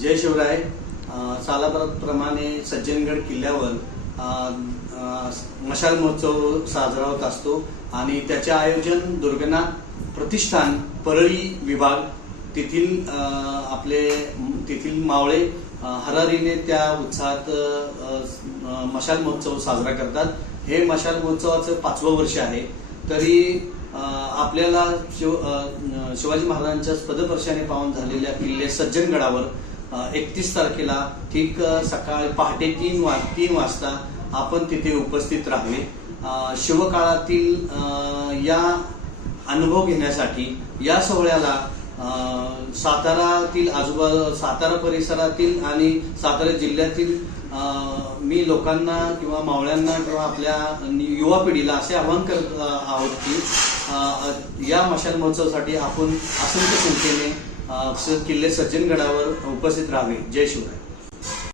जय शिवराय। सालाप्रमाणे सज्जनगड किल्ल्यावर मशाल महोत्सव साजरा होत असतो आणि त्याचे आयोजन दुर्गनाथ प्रतिष्ठान परळी विभाग तेथील तेथील मावळे हरारीने त्या उत्साहात मशाल महोत्सव साजरा करतात। हे मशाल महोत्सवाचं 5वं वर्ष आहे। तरी आपल्याला शिवाजी महाराजांच्या पदस्पर्शाने पावन झालेल्या किल्ले सज्जनगडावर 31 तारखेला ठीक सकाळी पहाटे 3 वाजता आपण तिथे उपस्थित राहावे। शिवकाळातील या अनुभव घेण्यासाठी या सोहळ्याला सातारातील सातारा परिसरातील आणि सातारा जिल्ह्यातील मी लोकांना किंवा मावळ्यांना किंवा आपल्या युवा पिढीला असे आवाहन करत आहोत की या मशाल महोत्सवासाठी आपण असंख्य संख्येने किल्ले सज्जनगडावर उपस्थित राहावे। जय शिवराय।